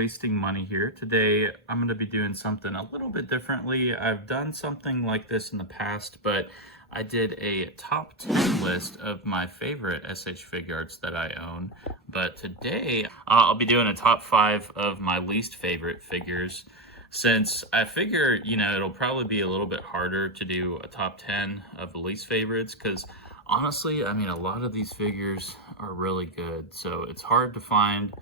wasting money here. Today, I'm going to be doing something a little bit differently. I've done something like this in the past, but I did a top 10 list of my favorite S.H. Figuarts that I own. But today, I'll be doing a top 5 of my least favorite figures. Since I figure, it'll probably be a little bit harder to do a top 10 of the least favorites, because honestly, a lot of these figures are really good. So it's hard to find,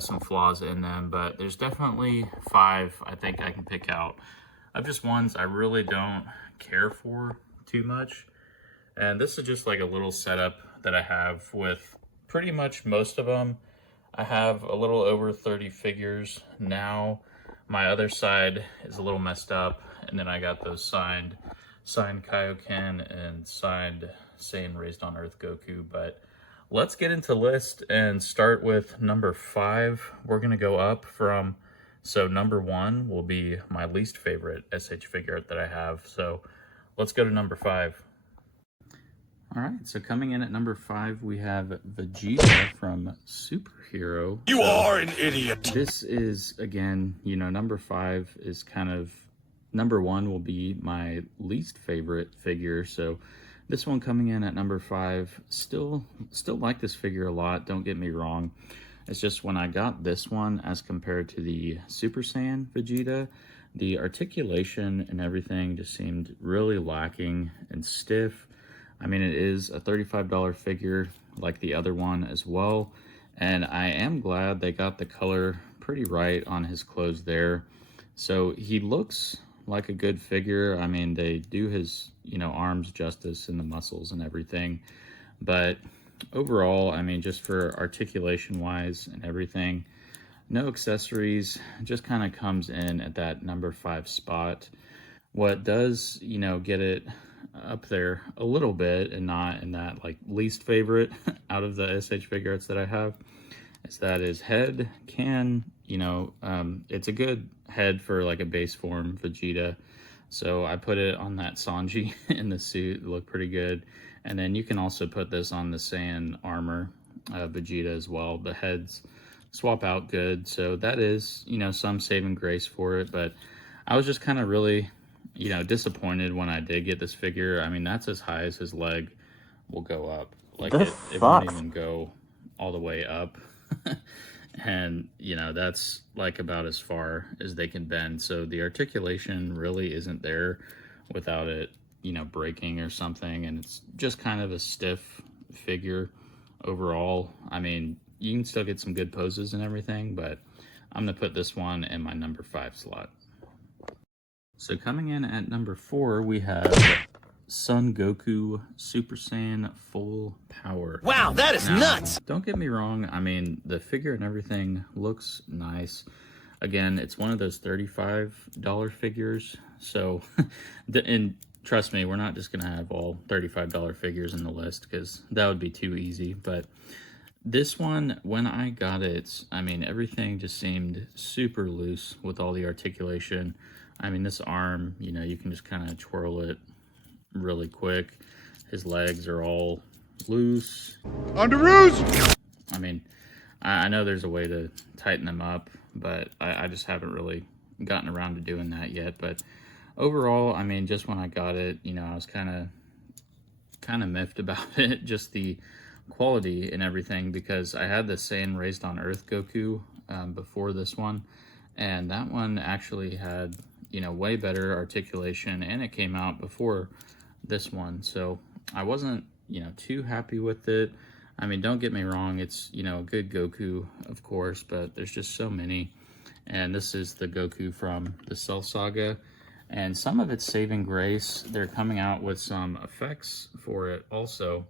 some flaws in them, but there's definitely 5 I think I can pick out of just ones I really don't care for too much. And this is just like a little setup that I have with pretty much most of them. I have a little over 30 figures now. My other side is a little messed up, and then I got those signed Kaioken and signed Saiyan Raised on Earth Goku. But let's get into the list and start with number 5. We're gonna go up from, so number 1 will be my least favorite SH Figuart that I have. So let's go to number 5. All right, so coming in at number 5, we have Vegeta from Superhero. You are an idiot. This is, again, number 5 is kind of, number 1 will be my least favorite figure. So this one coming in at number 5, still like this figure a lot, don't get me wrong. It's just when I got this one as compared to the Super Saiyan Vegeta, the articulation and everything just seemed really lacking and stiff. It is a $35 figure like the other one as well. And I am glad they got the color pretty right on his clothes there. So he looks like a good figure. They do his, arms justice and the muscles and everything. But overall, just for articulation wise and everything, no accessories, just kind of comes in at that number 5 spot. What does, get it up there a little bit and not in that like least favorite out of the SH Figuarts that I have is that his head can, it's a good head for like a base form Vegeta. So I put it on that Sanji in the suit, it looked pretty good. And then you can also put this on the Saiyan armor Vegeta as well. The heads swap out good. So that is, some saving grace for it. But I was just kind of really, disappointed when I did get this figure. That's as high as his leg will go up. Like it won't even go all the way up. And, that's like about as far as they can bend. So the articulation really isn't there without it, breaking or something. And it's just kind of a stiff figure overall. You can still get some good poses and everything, but I'm going to put this one in my number 5 slot. So coming in at number 4, we have Son Goku Super Saiyan Full Power. Wow, that is nuts! Don't get me wrong, the figure and everything looks nice. Again, it's one of those $35 figures. So, and trust me, we're not just going to have all $35 figures in the list because that would be too easy. But this one, when I got it, everything just seemed super loose with all the articulation. This arm, you can just kind of twirl it really quick. His legs are all loose. Underoos! I know there's a way to tighten them up, but I just haven't really gotten around to doing that yet. But overall, just when I got it, I was kind of miffed about it, just the quality and everything, because I had the Saiyan Raised on Earth Goku before this one, and that one actually had way better articulation, and it came out before this one. So I wasn't, too happy with it. Don't get me wrong, it's, a good Goku, of course, but there's just so many. And this is the Goku from the Cell Saga, and some of it's saving grace. They're coming out with some effects for it also.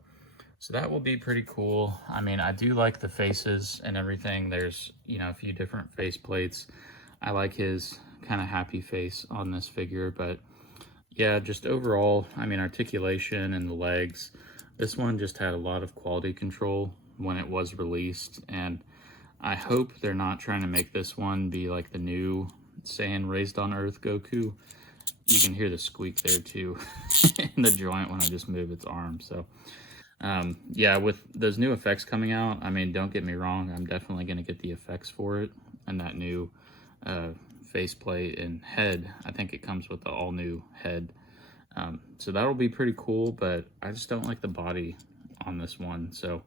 So that will be pretty cool. I do like the faces and everything. There's, a few different face plates. I like his kind of happy face on this figure, but yeah, just overall, articulation and the legs, this one just had a lot of quality control when it was released, and I hope they're not trying to make this one be like the new Saiyan Raised on Earth Goku. You can hear the squeak there too in the joint when I just move its arm. So yeah, with those new effects coming out, don't get me wrong, I'm definitely going to get the effects for it. and that new faceplate and head. I think it comes with the all new head. So that'll be pretty cool, but I just don't like the body on this one. So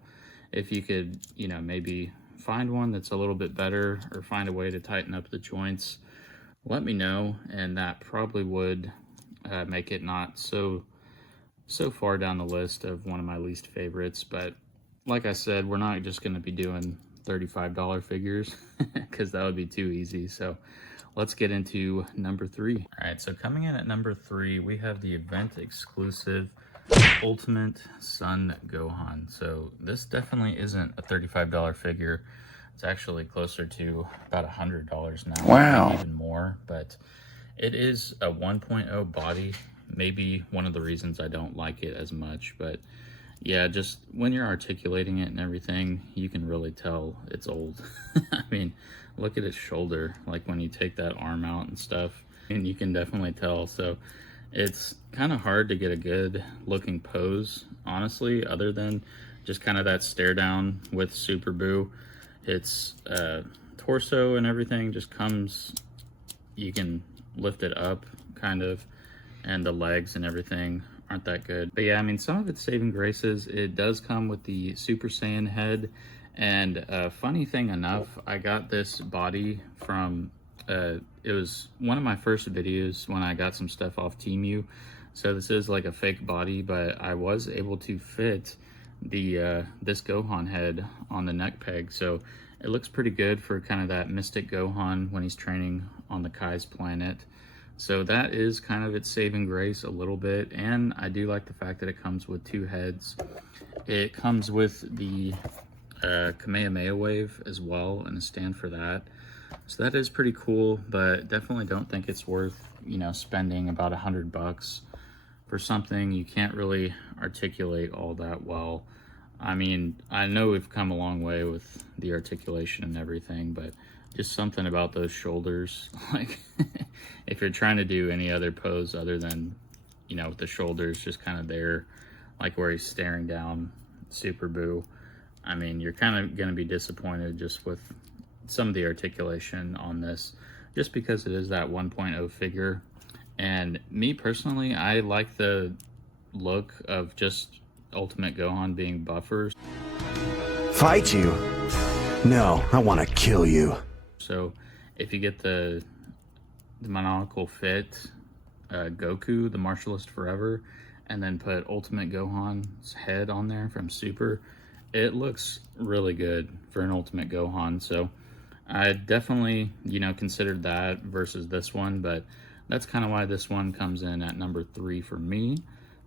if you could, you know, maybe find one that's a little bit better or find a way to tighten up the joints, let me know, and that probably would make it not so far down the list of one of my least favorites. But like I said, we're not just going to be doing $35 figures because that would be too easy. So let's get into number 3. All right, so coming in at number 3, we have the event exclusive Ultimate Sun Gohan. So this definitely isn't a $35 figure. It's actually closer to about $100 now. Wow. Even more, but it is a 1.0 body. Maybe one of the reasons I don't like it as much, but yeah, just when you're articulating it and everything, you can really tell it's old. I mean, look at its shoulder, like when you take that arm out and stuff, and you can definitely tell. So it's kind of hard to get a good looking pose, honestly, other than just kind of that stare down with Super Boo. Its torso and everything just comes, you can lift it up kind of, and the legs and everything aren't that good. But yeah, I mean, some of its saving graces, it does come with the Super Saiyan head. And funny thing enough, I got this body from, it was one of my first videos when I got some stuff off Temu. So this is like a fake body, but I was able to fit the this Gohan head on the neck peg. So it looks pretty good for kind of that mystic Gohan when he's training on the Kai's planet. So that is kind of its saving grace a little bit. And I do like the fact that it comes with 2 heads. It comes with the Kamehameha wave as well, and a stand for that. So that is pretty cool, but definitely don't think it's worth, you know, spending about $100 for something you can't really articulate all that well. I mean, I know we've come a long way with the articulation and everything, but just something about those shoulders, like if you're trying to do any other pose other than, you know, with the shoulders just kind of there, like where he's staring down Super Boo, I mean, you're kind of going to be disappointed just with some of the articulation on this, just because it is that 1.0 figure. And me personally, I like the look of just Ultimate Gohan being buffer. Fight you? No, I want to kill you. So if you get the monocle fit Goku, the Martialist Forever, and then put Ultimate Gohan's head on there from Super, it looks really good for an Ultimate Gohan. So I definitely, you know, considered that versus this one, but that's kind of why this one comes in at number 3 for me.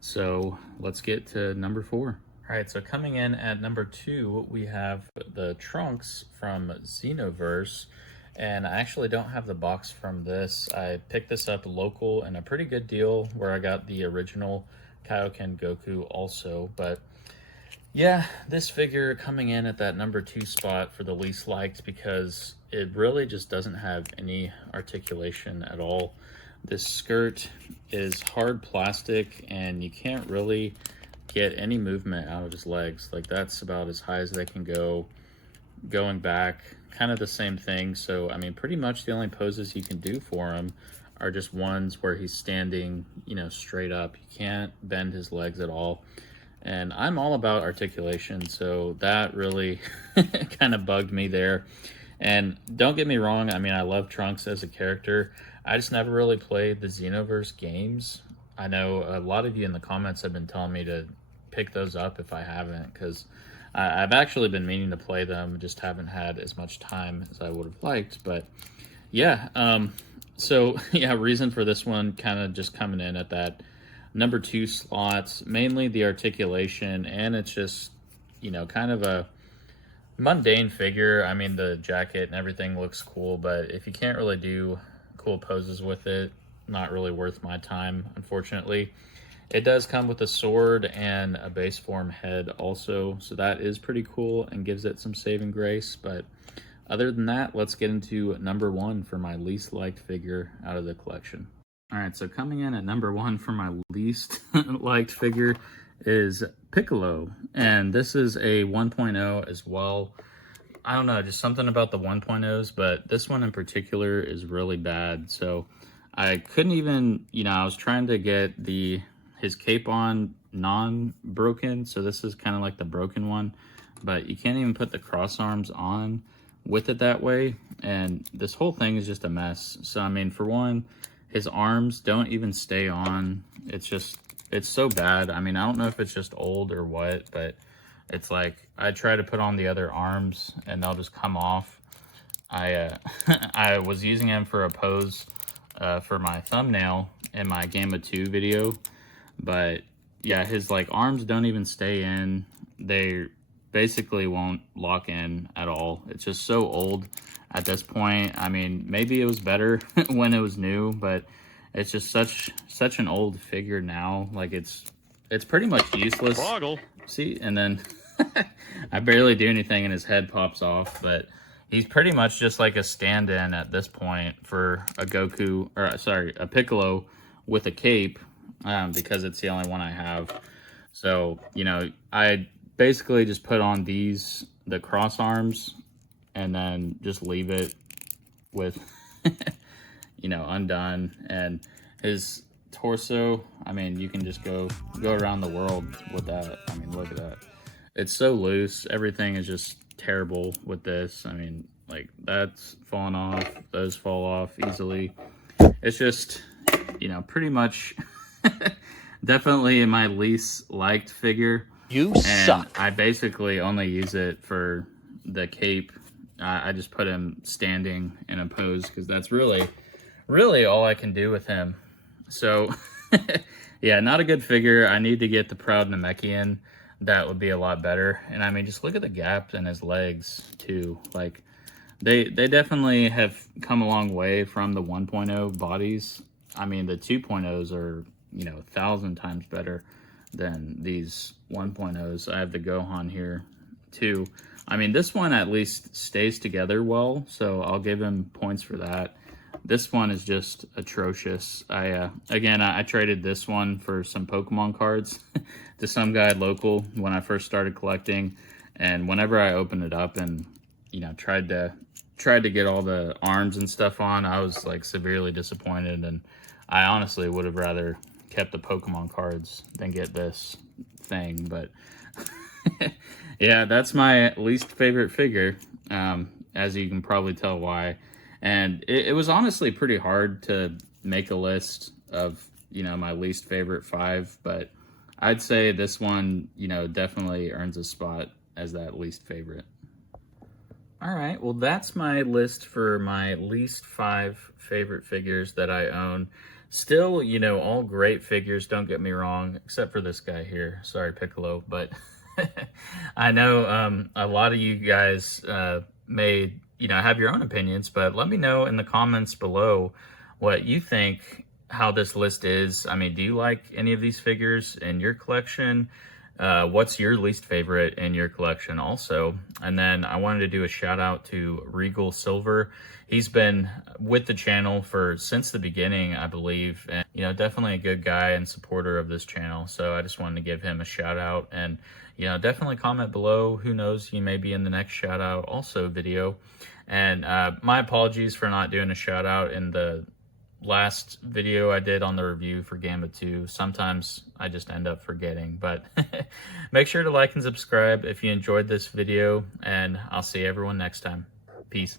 So let's get to number 4. All right, so coming in at number 2, we have the Trunks from Xenoverse. And I actually don't have the box from this. I picked this up local and a pretty good deal where I got the original Kaioken Goku also. But yeah, this figure coming in at that number 2 spot for the least liked because it really just doesn't have any articulation at all. This skirt is hard plastic and you can't really get any movement out of his legs. Like, that's about as high as they can go. Going back, kind of the same thing. So I mean, pretty much the only poses you can do for him are just ones where he's standing, you know, straight up. You can't bend his legs at all. And I'm all about articulation, so that really kind of bugged me there. And don't get me wrong, I mean, I love Trunks as a character. I just never really played the Xenoverse games. I know a lot of you in the comments have been telling me to pick those up if I haven't, because I've actually been meaning to play them, just haven't had as much time as I would have liked. But yeah, so yeah, reason for this one kind of just coming in at that number 2 slots, mainly the articulation, and it's just, you know, kind of a mundane figure. I mean, the jacket and everything looks cool, but if you can't really do cool poses with it, not really worth my time, unfortunately. It does come with a sword and a base form head also, so that is pretty cool and gives it some saving grace. But other than that, let's get into number 1 for my least liked figure out of the collection. All right, so coming in at number 1 for my least liked figure is Piccolo, and this is a 1.0 as well. I don't know, just something about the 1.0s, but this one in particular is really bad. So I couldn't even, I was trying to get his cape on non-broken, so this is kind of like the broken one, but you can't even put the cross arms on with it that way, and this whole thing is just a mess. So I mean, for one, his arms don't even stay on. It's so bad. I mean, I don't know if it's just old or what, but it's like I try to put on the other arms and they'll just come off. I I was using him for a pose for my thumbnail in my Gamma 2 video, but yeah, his like arms don't even stay in. They basically won't lock in at all. It's just so old at this point. I mean, maybe it was better when it was new, but it's just such an old figure now. Like it's pretty much useless. Boggle. See, and then I barely do anything and his head pops off, but he's pretty much just like a stand-in at this point for a Goku, or sorry, a Piccolo with a cape, because it's the only one I have. So, I basically just put on the cross arms and then just leave it with, undone. And his torso, I mean, you can just go around the world with that. I mean, look at that. It's so loose. Everything is just terrible with this. I mean, like, that's falling off. Those fall off easily. It's just, pretty much definitely my least liked figure. You suck. I basically only use it for the cape. I just put him standing in a pose because that's really all I can do with him. So, yeah, not a good figure. I need to get the Proud Namekian. That would be a lot better. And I mean, just look at the gap in his legs too. Like they definitely have come a long way from the 1.0 bodies. I mean, the 2.0s are, 1,000 times better than these 1.0s. I have the Gohan here too. I mean, this one at least stays together well, so I'll give him points for that. This one is just atrocious. I traded this one for some Pokemon cards to some guy local when I first started collecting, and whenever I opened it up and tried to get all the arms and stuff on, I was like severely disappointed, and I honestly would have rather kept the Pokemon cards than get this thing. But yeah, that's my least favorite figure, as you can probably tell why. And it was honestly pretty hard to make a list of, my least favorite 5, but I'd say this one, definitely earns a spot as that least favorite. All right, well, that's my list for my least 5 favorite figures that I own. Still, all great figures, don't get me wrong, except for this guy here. Sorry, Piccolo, but I know a lot of you guys may have your own opinions, but let me know in the comments below what you think, how this list is. I mean, do you like any of these figures in your collection? What's your least favorite in your collection also? And then I wanted to do a shout out to Regal Silver. He's been with the channel since the beginning, I believe, and definitely a good guy and supporter of this channel. So I just wanted to give him a shout out, and definitely comment below. Who knows, you may be in the next shout out also video. And my apologies for not doing a shout out in the last video I did on the review for Gamma 2. Sometimes I just end up forgetting, but make sure to like and subscribe if you enjoyed this video, and I'll see everyone next time. Peace.